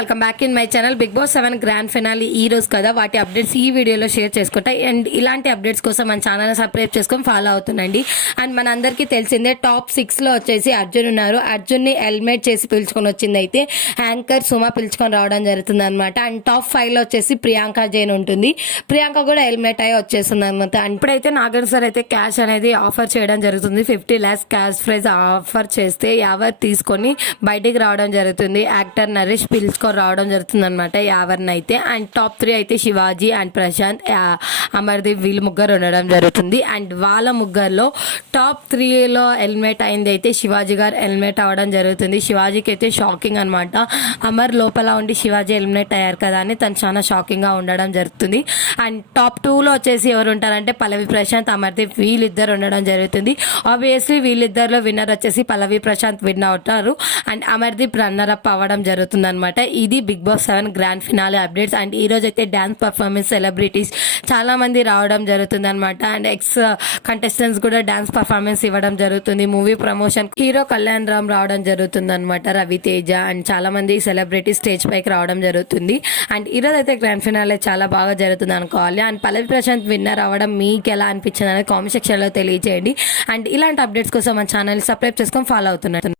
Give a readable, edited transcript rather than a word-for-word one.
Welcome back in my channel. Bigg Boss 7 grand finale ఈ రోజు కదా, వాటి అప్డేట్స్ ఈ వీడియోలో షేర్ చేసుకుంటా. అండ్ ఇలాంటి అప్డేట్స్ కోసం మన ఛానల్ సబ్స్క్రైబ్ చేసుకొని ఫాలో అవుతుండండి. అండ్ మన అందరికీ తెలిసిందే టాప్ 6లో వచ్చేసి అర్జున్ ఉన్నారు. అర్జున్ని ఎలిమినేట్ చేసి పిలుచుకొని వచ్చింది అయితే యాంకర్ సుమ పిలుచుకొని రావడం జరుగుతుంది అనమాట. అండ్ టాప్ 5లో వచ్చేసి ప్రియాంక జైన్ ఉంటుంది. ప్రియాంక కూడా ఎలిమినేట్ అయ్యి వచ్చేస్తుంది అనమాట. ఇప్పుడైతే నాగర్ సార్ అయితే క్యాష్ అనేది ఆఫర్ చేయడం జరుగుతుంది. 50 lakhs క్యాష్ ప్రైజ్ ఆఫర్ చేస్తే యావర్ తీసుకొని బయటికి రావడం జరుగుతుంది. యాక్టర్ నరేష్ పిలుచుకొని రావడం జరుగుతుంది అనమాట యావర్ని అయితే. అండ్ టాప్ 3 అయితే శివాజీ అండ్ ప్రశాంత్, అమర్దీప్, వీళ్ళు ముగ్గురు ఉండడం జరుగుతుంది. అండ్ వాళ్ళ ముగ్గురులో టాప్ 3లో ఎలిమినేట్ అయింది అయితే శివాజీ గారు ఎలిమినేట్ అవ్వడం జరుగుతుంది. శివాజీకి అయితే షాకింగ్ అనమాట. అమర్ లోపల ఉండి శివాజీ ఎలిమినేట్ అయ్యారు కదా అని తను చాలా షాకింగ్ గా ఉండడం జరుగుతుంది. అండ్ టాప్ 2లో వచ్చేసి ఎవరు ఉంటారంటే పల్లవి ప్రశాంత్, అమర్దీప్, వీళ్ళిద్దరు ఉండడం జరుగుతుంది. ఆబ్వియస్లీ వీళ్ళిద్దరిలో విన్నర్ వచ్చేసి పల్లవి ప్రశాంత్ విన్ అవుతారు. అండ్ అమర్దీప్ రన్నర్ అప్ అవ్వడం జరుగుతుంది అనమాట. ఇది Bigg Boss 7 grand finale updates. And ఈ రోజు అయితే డాన్స్ పర్ఫార్మెన్స్ సెలబ్రిటీస్ చాలా మంది రావడం జరుగుతుంది అనమాట. అండ్ ఎక్స్ కంటెస్టెంట్స్ కూడా డాన్స్ పర్ఫార్మెన్స్ ఇవ్వడం జరుగుతుంది. Movie promotion hero Kalyan Ram రావడం జరుగుతుంది అనమాట, రవితేజ అండ్ చాలా మంది సెలబ్రిటీస్ స్టేజ్ పైకి రావడం జరుగుతుంది. అండ్ ఈ రోజు అయితే గ్రాండ్ ఫినాలే చాలా బాగా జరుగుతుంది అనుకోవాలి. అండ్ పల్లవి ప్రశాంత్ విన్నర్ అవ్వడం మీకు ఎలా అనిపించింది అనేది కామెంట్ సెక్షన్ లో తెలియజేయండి. అండ్ ఇలాంటి అప్డేట్స్ కోసం మన ఛానల్ సబ్స్క్రైబ్ చేసుకొని ఫాలో అవుతున్నారు.